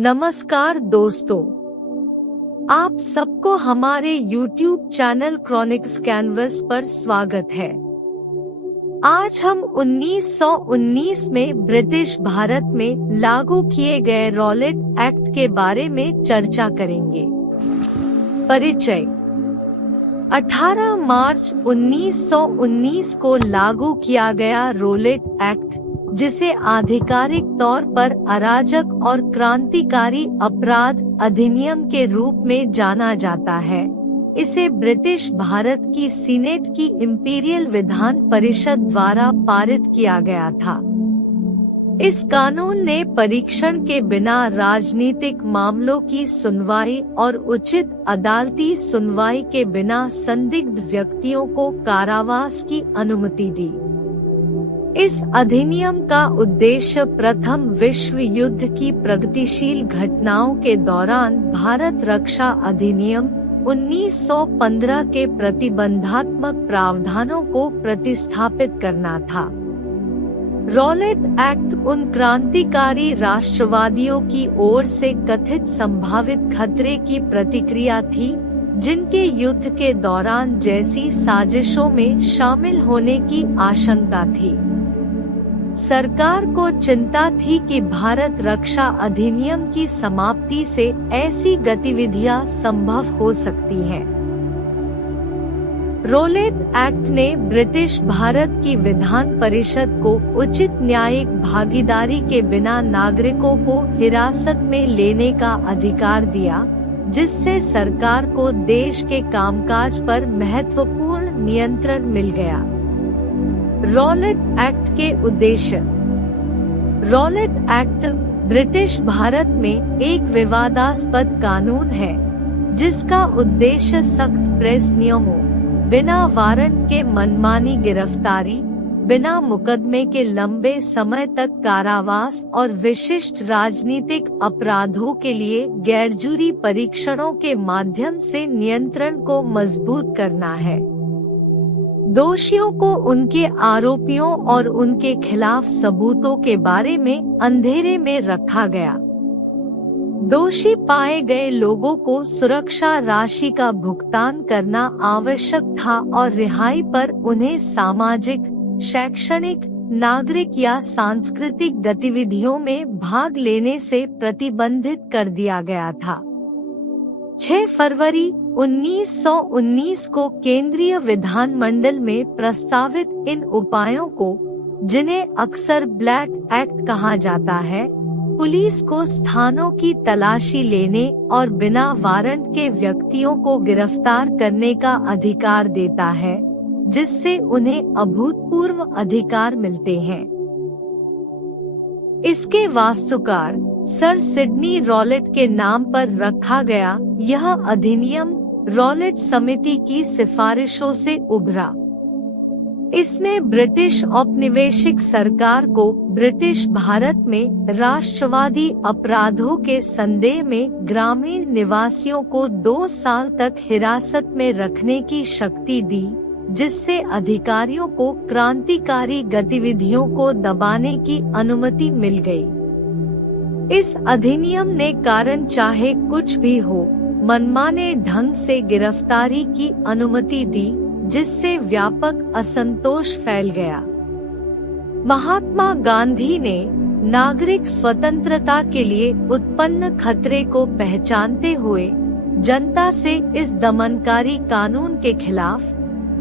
नमस्कार दोस्तों, आप सबको हमारे YouTube चैनल क्रॉनिक्स कैनवस पर स्वागत है। आज हम 1919 में ब्रिटिश भारत में लागू किए गए रॉलेट एक्ट के बारे में चर्चा करेंगे। परिचय। 18 मार्च 1919 को लागू किया गया रॉलेट एक्ट, जिसे आधिकारिक तौर पर अराजक और क्रांतिकारी अपराध अधिनियम के रूप में जाना जाता है, इसे ब्रिटिश भारत की सीनेट की इंपीरियल विधान परिषद द्वारा पारित किया गया था। इस कानून ने परीक्षण के बिना राजनीतिक मामलों की सुनवाई और उचित अदालती सुनवाई के बिना संदिग्ध व्यक्तियों को कारावास की अनुमति दी। इस अधिनियम का उद्देश्य प्रथम विश्व युद्ध की प्रगतिशील घटनाओं के दौरान भारत रक्षा अधिनियम 1915 के प्रतिबंधात्मक प्रावधानों को प्रतिस्थापित करना था। रॉलेट एक्ट उन क्रांतिकारी राष्ट्रवादियों की ओर से कथित संभावित खतरे की प्रतिक्रिया थी, जिनके युद्ध के दौरान जैसी साजिशों में शामिल होने की आशंका थी। सरकार को चिंता थी कि भारत रक्षा अधिनियम की समाप्ति से ऐसी गतिविधियां संभव हो सकती हैं। रॉलेट एक्ट ने ब्रिटिश भारत की विधान परिषद को उचित न्यायिक भागीदारी के बिना नागरिकों को हिरासत में लेने का अधिकार दिया, जिससे सरकार को देश के कामकाज पर महत्वपूर्ण नियंत्रण मिल गया। रॉलेट एक्ट के उद्देश्य। रॉलेट एक्ट ब्रिटिश भारत में एक विवादास्पद कानून है, जिसका उद्देश्य सख्त प्रेस नियमों, बिना वारंट के मनमानी गिरफ्तारी, बिना मुकदमे के लंबे समय तक कारावास और विशिष्ट राजनीतिक अपराधों के लिए गैरजूरी परीक्षणों के माध्यम से नियंत्रण को मजबूत करना है। दोषियों को उनके आरोपियों और उनके खिलाफ सबूतों के बारे में अंधेरे में रखा गया। दोषी पाए गए लोगों को सुरक्षा राशि का भुगतान करना आवश्यक था और रिहाई पर उन्हें सामाजिक, शैक्षणिक, नागरिक या सांस्कृतिक गतिविधियों में भाग लेने से प्रतिबंधित कर दिया गया था। 6 फरवरी 1919 को केंद्रीय विधानमंडल में प्रस्तावित इन उपायों को, जिन्हें अक्सर ब्लैक एक्ट कहा जाता है, पुलिस को स्थानों की तलाशी लेने और बिना वारंट के व्यक्तियों को गिरफ्तार करने का अधिकार देता है, जिससे उन्हें अभूतपूर्व अधिकार मिलते हैं। इसके वास्तुकार सर सिडनी रॉलेट के नाम पर रखा गया यह अधिनियम रॉलेट समिति की सिफारिशों से उभरा। इसने ब्रिटिश औपनिवेशिक सरकार को ब्रिटिश भारत में राष्ट्रवादी अपराधों के संदेह में ग्रामीण निवासियों को 2 साल तक हिरासत में रखने की शक्ति दी, जिससे अधिकारियों को क्रांतिकारी गतिविधियों को दबाने की अनुमति मिल गई। इस अधिनियम ने कारण चाहे कुछ भी हो, मनमाने ढंग से गिरफ्तारी की अनुमति दी, जिससे व्यापक असंतोष फैल गया। महात्मा गांधी ने नागरिक स्वतंत्रता के लिए उत्पन्न खतरे को पहचानते हुए जनता से इस दमनकारी कानून के खिलाफ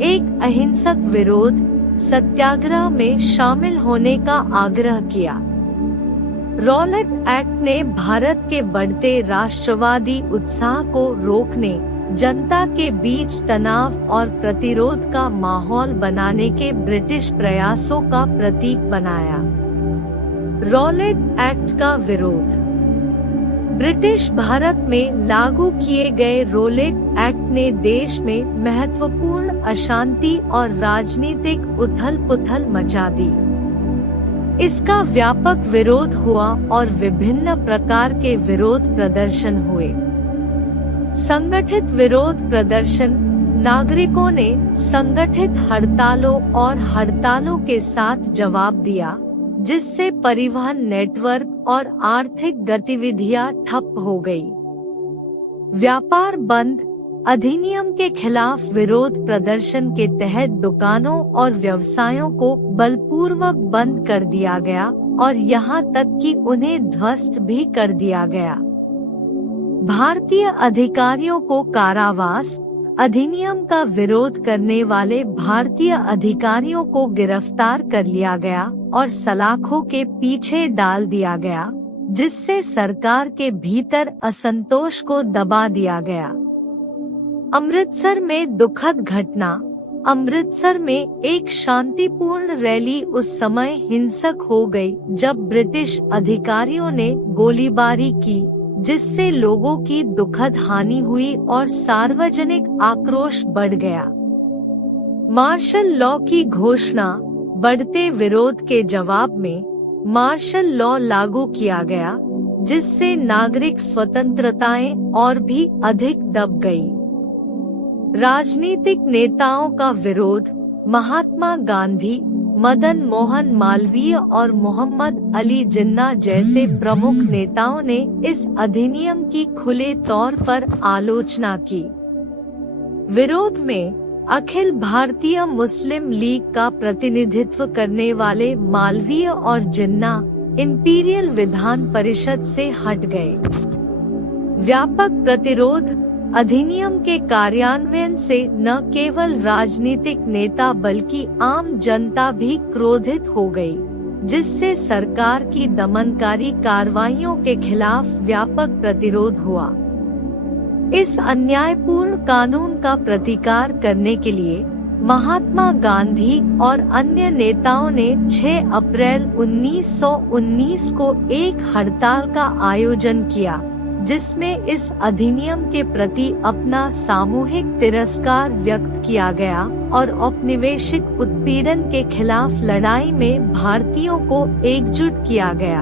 एक अहिंसक विरोध सत्याग्रह में शामिल होने का आग्रह किया। रॉलेट एक्ट ने भारत के बढ़ते राष्ट्रवादी उत्साह को रोकने, जनता के बीच तनाव और प्रतिरोध का माहौल बनाने के ब्रिटिश प्रयासों का प्रतीक बनाया। रॉलेट एक्ट का विरोध। ब्रिटिश भारत में लागू किए गए रॉलेट एक्ट ने देश में महत्वपूर्ण अशांति और राजनीतिक उथल-पुथल मचा दी। इसका व्यापक विरोध हुआ और विभिन्न प्रकार के विरोध प्रदर्शन हुए। संगठित विरोध प्रदर्शन। नागरिकों ने संगठित हड़तालों और हड़तालों के साथ जवाब दिया, जिससे परिवहन नेटवर्क और आर्थिक गतिविधियां ठप हो गई। व्यापार बंद अधिनियम के खिलाफ विरोध प्रदर्शन के तहत दुकानों और व्यवसायों को बलपूर्वक बंद कर दिया गया और यहाँ तक कि उन्हें ध्वस्त भी कर दिया गया। भारतीय अधिकारियों को कारावास अधिनियम का विरोध करने वाले भारतीय अधिकारियों को गिरफ्तार कर लिया गया और सलाखों के पीछे डाल दिया गया, जिससे सरकार के भीतर असंतोष को दबा दिया गया। अमृतसर में दुखद घटना। अमृतसर में एक शांतिपूर्ण रैली उस समय हिंसक हो गई जब ब्रिटिश अधिकारियों ने गोलीबारी की, जिससे लोगों की दुखद हानि हुई और सार्वजनिक आक्रोश बढ़ गया। मार्शल लॉ की घोषणा। बढ़ते विरोध के जवाब में मार्शल लॉ लागू किया गया, जिससे नागरिक स्वतंत्रताएं और भी अधिक दब गई। राजनीतिक नेताओं का विरोध। महात्मा गांधी, मदन मोहन मालवीय और मोहम्मद अली जिन्ना जैसे प्रमुख नेताओं ने इस अधिनियम की खुले तौर पर आलोचना की। विरोध में अखिल भारतीय मुस्लिम लीग का प्रतिनिधित्व करने वाले मालवीय और जिन्ना इंपीरियल विधान परिषद से हट गए। व्यापक प्रतिरोध। अधिनियम के कार्यान्वयन से न केवल राजनीतिक नेता बल्कि आम जनता भी क्रोधित हो गई, जिससे सरकार की दमनकारी कार्रवाइयों के खिलाफ व्यापक प्रतिरोध हुआ। इस अन्यायपूर्ण कानून का प्रतिकार करने के लिए महात्मा गांधी और अन्य नेताओं ने 6 अप्रैल 1919 को एक हड़ताल का आयोजन किया, जिसमें इस अधिनियम के प्रति अपना सामूहिक तिरस्कार व्यक्त किया गया और औपनिवेशिक उत्पीड़न के खिलाफ लड़ाई में भारतीयों को एकजुट किया गया।